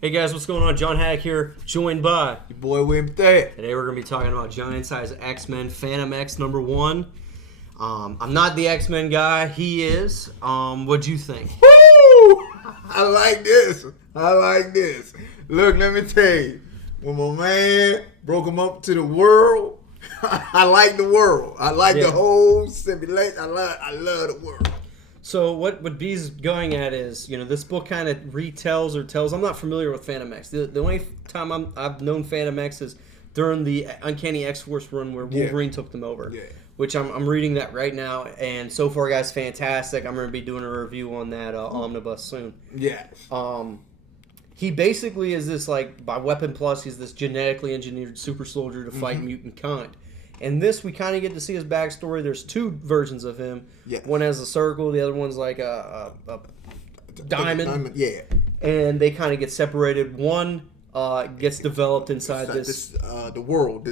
Hey guys, what's going on? John Haddock here, joined by Your boy William Bethea. Today we're going to be talking about Giant Size X-Men Fantomex #1. I'm not the X-Men guy, he is. What'd you think? Woo! I like this. Look, let me tell you. When my man broke him up to the world, I like the world. I like the whole simulation. I love the world. So what B's going at is, this book kind of retells or tells. I'm not familiar with Fantomex. The only time I've known Fantomex is during the Uncanny X-Force run where Wolverine took them over. Yeah. Which I'm reading that right now, and so far, guys, fantastic. I'm going to be doing a review on that omnibus soon. Yes. He basically is this, by Weapon Plus, he's this genetically engineered super soldier to fight mutant kind. And this, we kind of get to see his backstory. There's two versions of him. Yes. One has a circle, the other one's like a diamond. Yeah. And they kind of get separated. One gets developed inside the world,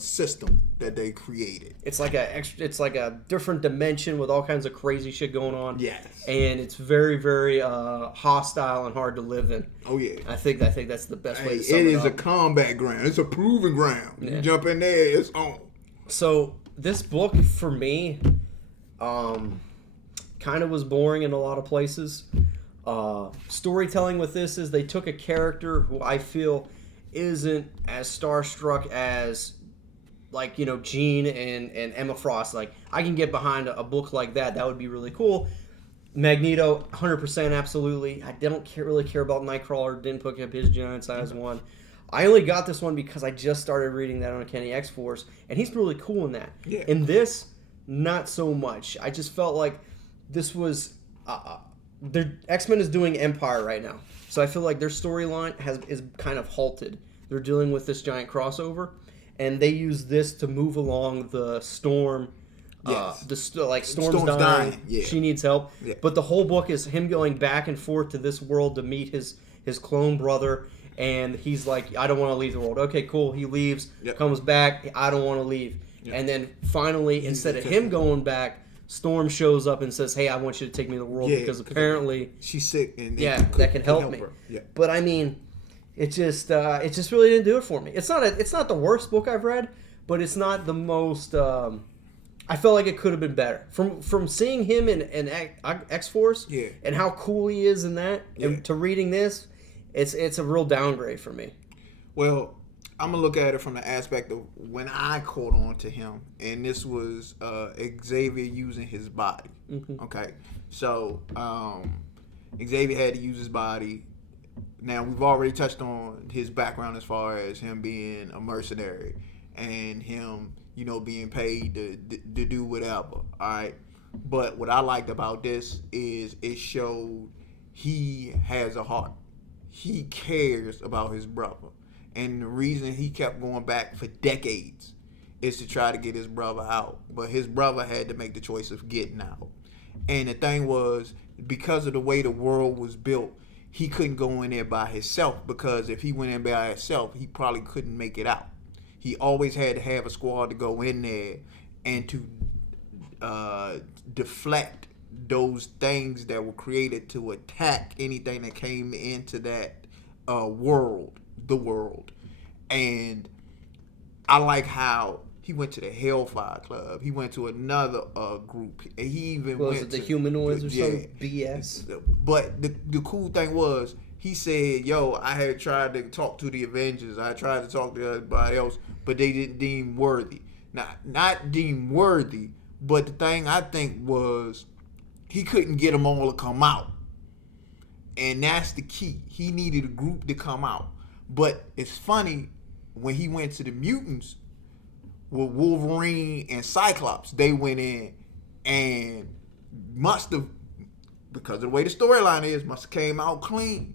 system that they created. It's like a different dimension with all kinds of crazy shit going on. Yes. And it's very, very hostile and hard to live in. Oh yeah. I think that's the best way to sum it it is up. a combat ground. It's a proving ground. Yeah. You jump in there, it's on. So this book for me, kind of was boring in a lot of places. Storytelling with this is they took a character who I feel isn't as starstruck as Jean and Emma Frost. I can get behind a book like that. That would be really cool. Magneto, 100% absolutely. I don't really care about Nightcrawler. Didn't pick up his giant size one. I only got this one because I just started reading that on Uncanny X-Force, and he's really cool in that. Yeah. In this, not so much. I just felt like this was... X-Men is doing Empire right now. So I feel like their storyline is kind of halted. They're dealing with this giant crossover, and they use this to move along the Storm. Yes. Storm's dying. Yeah. She needs help. Yeah. But the whole book is him going back and forth to this world to meet his clone brother, and he's like, I don't want to leave the world. Okay, cool. He leaves, comes back. I don't want to leave. Yep. And then finally, instead of him going back, Storm shows up and says, hey, I want you to take me to the world because apparently she's sick and that can help me. Yeah. But I mean, it just really didn't do it for me. It's not the worst book I've read, but it's not the most. I felt like it could have been better from seeing him in X-Force and how cool he is in that, and to reading this, it's a real downgrade for me. Well, I'm gonna look at it from the aspect of when I caught on to him, and this was Xavier using his body. Mm-hmm. Okay, so Xavier had to use his body. Now we've already touched on his background as far as him being a mercenary and him, being paid to do whatever. All right, but what I liked about this is it showed he has a heart. He cares about his brother. And the reason he kept going back for decades is to try to get his brother out. But his brother had to make the choice of getting out. And the thing was, because of the way the world was built, he couldn't go in there by himself, because if he went in by himself, he probably couldn't make it out. He always had to have a squad to go in there and to deflect those things that were created to attack anything that came into that world. The world. And I like how he went to the Hellfire Club. He went to another group. He even went to the Humanoids or some BS. But the cool thing was, he said, yo, I had tried to talk to the Avengers. I tried to talk to everybody else, but they didn't deem worthy. Not deemed worthy, but the thing I think was, he couldn't get them all to come out. And that's the key. He needed a group to come out. But it's funny, when he went to the mutants with Wolverine and Cyclops, they went in and must have, because of the way the storyline is, must have came out clean.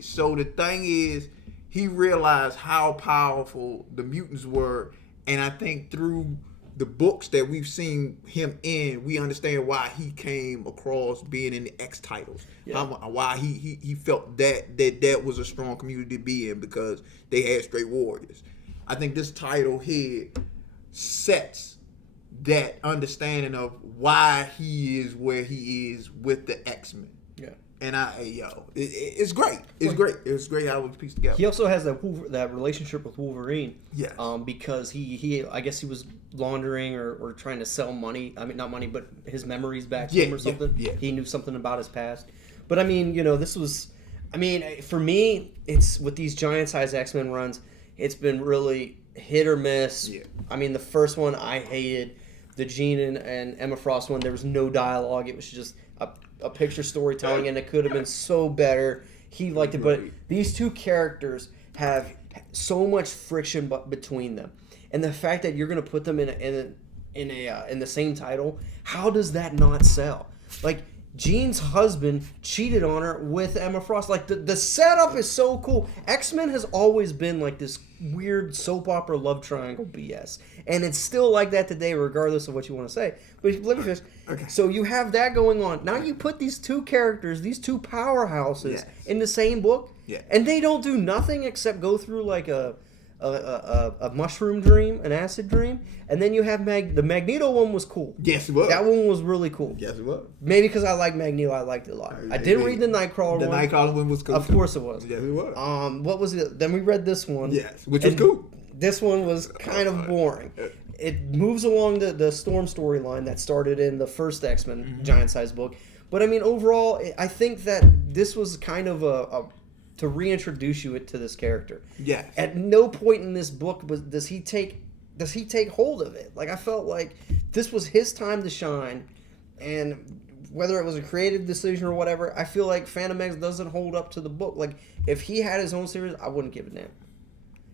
So the thing is, he realized how powerful the mutants were, and I think through the books that we've seen him in, we understand why he came across being in the X titles. Yeah. Why he felt that was a strong community to be in, because they had straight warriors. I think this title here sets that understanding of why he is where he is with the X-Men. Yeah. And it's great. It's great. It's great how it was pieced together. He also has that relationship with Wolverine. Yes. Because he I guess he was laundering or trying to sell money. I mean, not money, but his memories back to him or something. Yeah. He knew something about his past. But I mean, this was. I mean, for me, it's with these giant-size X-Men runs, it's been really hit or miss. Yeah. I mean, the first one I hated. The Jean and Emma Frost one, there was no dialogue. It was just a picture storytelling, and it could have been so better. He liked it, but these two characters have so much friction between them, and the fact that you're going to put them in the same title, how does that not sell? Like, Jean's husband cheated on her with Emma Frost. Like, the setup is so cool. X-Men has always been like this weird soap opera love triangle BS. And it's still like that today, regardless of what you want to say. But let me finish. Okay. So you have that going on. Now you put these two characters, these two powerhouses, in the same book. Yeah. And they don't do nothing except go through like a mushroom dream, an acid dream, and then you have the Magneto one was cool. Yes, it was. That one was really cool. Yes, it was. Maybe because I like Magneto, I liked it a lot. I didn't read the Nightcrawler one. The Nightcrawler one was cool. Of course it was. Yes, it was. What was it? Then we read this one. Yes, which was cool. This one was kind of boring. It moves along the Storm storyline that started in the first X-Men giant-sized book. But I mean, overall, I think that this was kind of to reintroduce you to this character. Yeah. At no point in this book does he take hold of it. Like, I felt like this was his time to shine, and whether it was a creative decision or whatever, I feel like Fantomex doesn't hold up to the book. Like, if he had his own series, I wouldn't give a damn.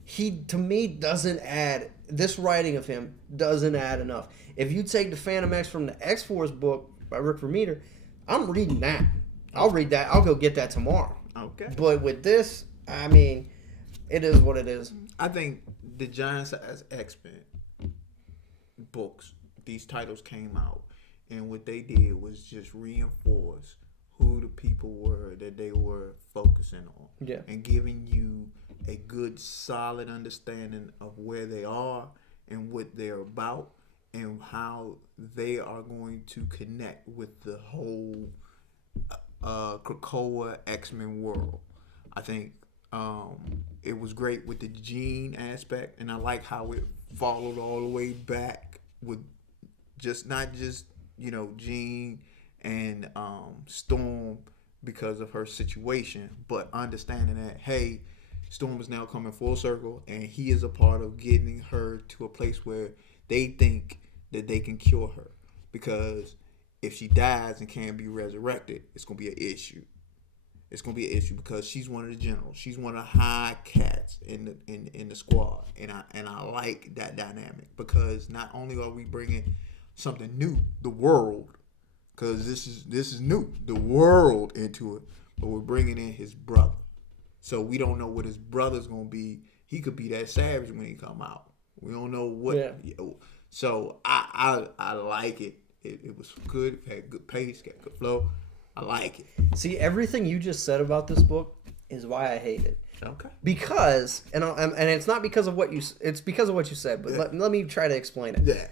He, to me, doesn't add. This writing of him doesn't add enough. If you take the Fantomex from the X-Force book by Rick Remender, I'm reading that. I'll read that. I'll go get that tomorrow. Okay. But with this, I mean, it is what it is. I think the Giant Size X-Men books, these titles came out, and what they did was just reinforce who the people were that they were focusing on. Yeah. And giving you a good, solid understanding of where they are and what they're about and how they are going to connect with the whole Krakoa X-Men world. I think it was great with the Jean aspect, and I like how it followed all the way back with not just Jean and Storm because of her situation, but understanding that, hey, Storm is now coming full circle, and he is a part of getting her to a place where they think that they can cure her, because if she dies and can't be resurrected, it's gonna be an issue. It's gonna be an issue because she's one of the generals. She's one of the high cats in the squad, and I like that dynamic, because not only are we bringing something new, the world, because this is new, the world into it, but we're bringing in his brother. So we don't know what his brother's gonna be. He could be that savage when he come out. We don't know what. Yeah. So I like it. It was good. It had good pace. Got good flow. I like it. See, everything you just said about this book is why I hate it. Okay. Because and it's not because of what you. It's because of what you said. But let me try to explain it. Yeah.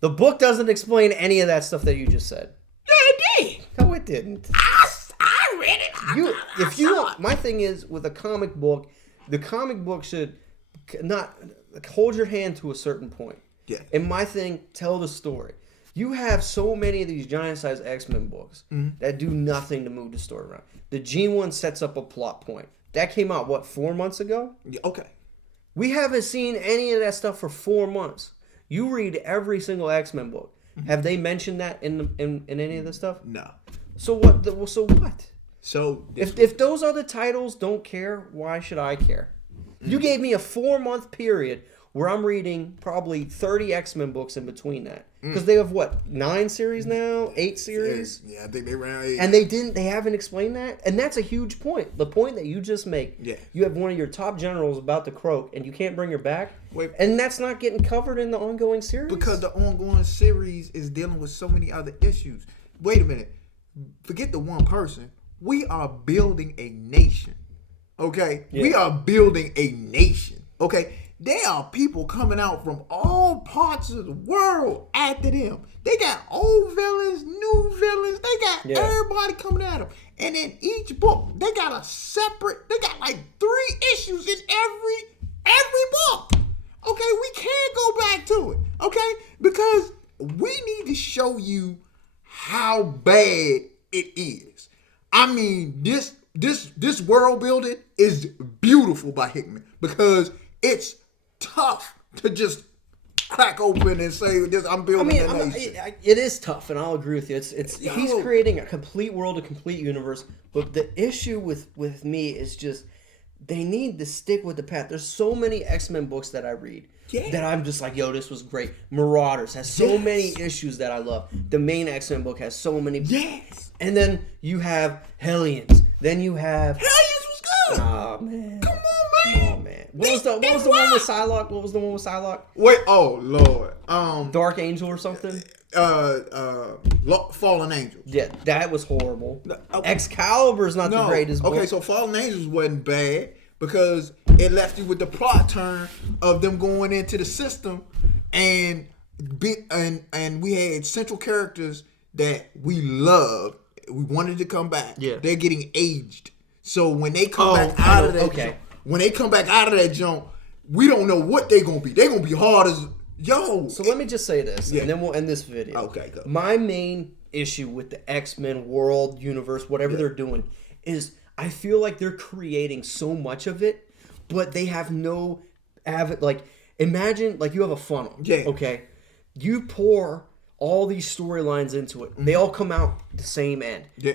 The book doesn't explain any of that stuff that you just said. Yeah, it did. No, it didn't. I read it. My thing is, with a comic book, the comic book should not hold your hand to a certain point. Yeah. And my thing, tell the story. You have so many of these giant-sized X-Men books that do nothing to move the story around. The Jean one sets up a plot point. That came out, 4 months ago? Yeah, okay. We haven't seen any of that stuff for 4 months. You read every single X-Men book. Have they mentioned that in any of this stuff? No. So what? So if those other titles don't care, why should I care? You gave me a 4-month period where I'm reading probably 30 X-Men books in between that. Because they have 9 series now? 8 series? Yeah, I think they ran 8. And they haven't explained that? And that's a huge point. The point that you just make. Yeah. You have one of your top generals about to croak and you can't bring her back? Wait. And that's not getting covered in the ongoing series? Because the ongoing series is dealing with so many other issues. Wait a minute. Forget the one person. We are building a nation. Okay? Yeah. We are building a nation. Okay? There are people coming out from all parts of the world after them. They got old villains, new villains. They got everybody coming at them. And in each book, they got like 3 issues in every book. Okay, we can't go back to it. Okay, because we need to show you how bad it is. I mean, this world building is beautiful by Hickman because it's tough to just crack open and say, "This I'm building a nation." It is tough, and I'll agree with you. He's creating a complete world, a complete universe. But the issue with me is just they need to stick with the path. There's so many X-Men books that I read that I'm just like, yo, this was great. Marauders has so many issues that I love. The main X-Men book has so many. Yes. And then you have Hellions. Then you have Hellions was good. Oh man. Come on, man. What was the one with Psylocke? What was the one with Psylocke? Wait, oh Lord. Dark Angel or something? Fallen Angels. Yeah, that was horrible. Excalibur's not the greatest book. Okay, so Fallen Angels wasn't bad because it left you with the plot turn of them going into the system and we had central characters that we loved. We wanted to come back. Yeah. They're getting aged. So when they come back out of that when they come back out of that junk, we don't know what they're gonna be. They're gonna be hard as So let me just say this, and then we'll end this video. Okay, go. My main issue with the X-Men world, universe, whatever they're doing, is I feel like they're creating so much of it, but they have no imagine like you have a funnel. Yeah. Okay. You pour all these storylines into it. They all come out the same end. Yeah.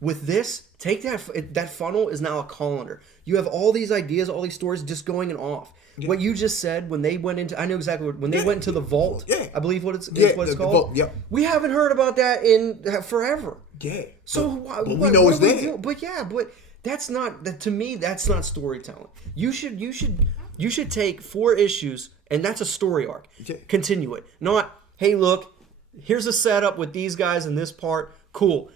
With this, take that funnel is now a colander. You have all these ideas, all these stories just going and off. Yeah. What you just said when they went into, I know exactly when they went into the vault. Yeah. I believe what it's called. Vault, yeah. We haven't heard about that in forever. Yeah. So but we know it's there. But that's not to me. That's not storytelling. You should take 4 issues and that's a story arc. Yeah. Continue it. Not, hey, look, here's a setup with these guys in this part. Cool.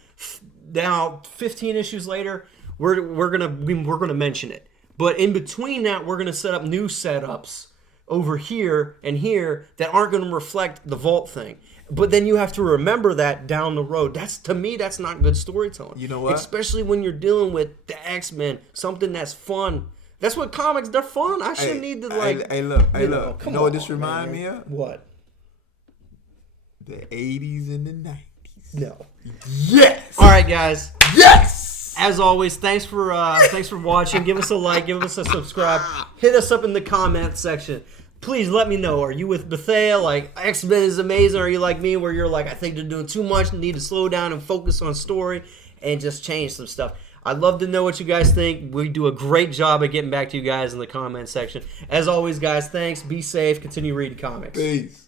Now 15 issues later, we're gonna mention it. But in between that, we're gonna set up new setups over here and here that aren't gonna reflect the vault thing. But then you have to remember that down the road. To me, that's not good storytelling. You know what? Especially when you're dealing with the X-Men, something that's fun. That's what comics, they're fun. I shouldn't need to like. Hey, look. You know what this reminds me of? What? The 80s and the 90s. No. Yes. All right, guys. Yes. As always, thanks for watching. Give us a like. Give us a subscribe. Hit us up in the comment section. Please let me know. Are you with Bethea? Like, X-Men is amazing. Or are you like me where you're like, I think they're doing too much. Need to slow down and focus on story and just change some stuff. I'd love to know what you guys think. We do a great job at getting back to you guys in the comment section. As always, guys, thanks. Be safe. Continue reading comics. Peace.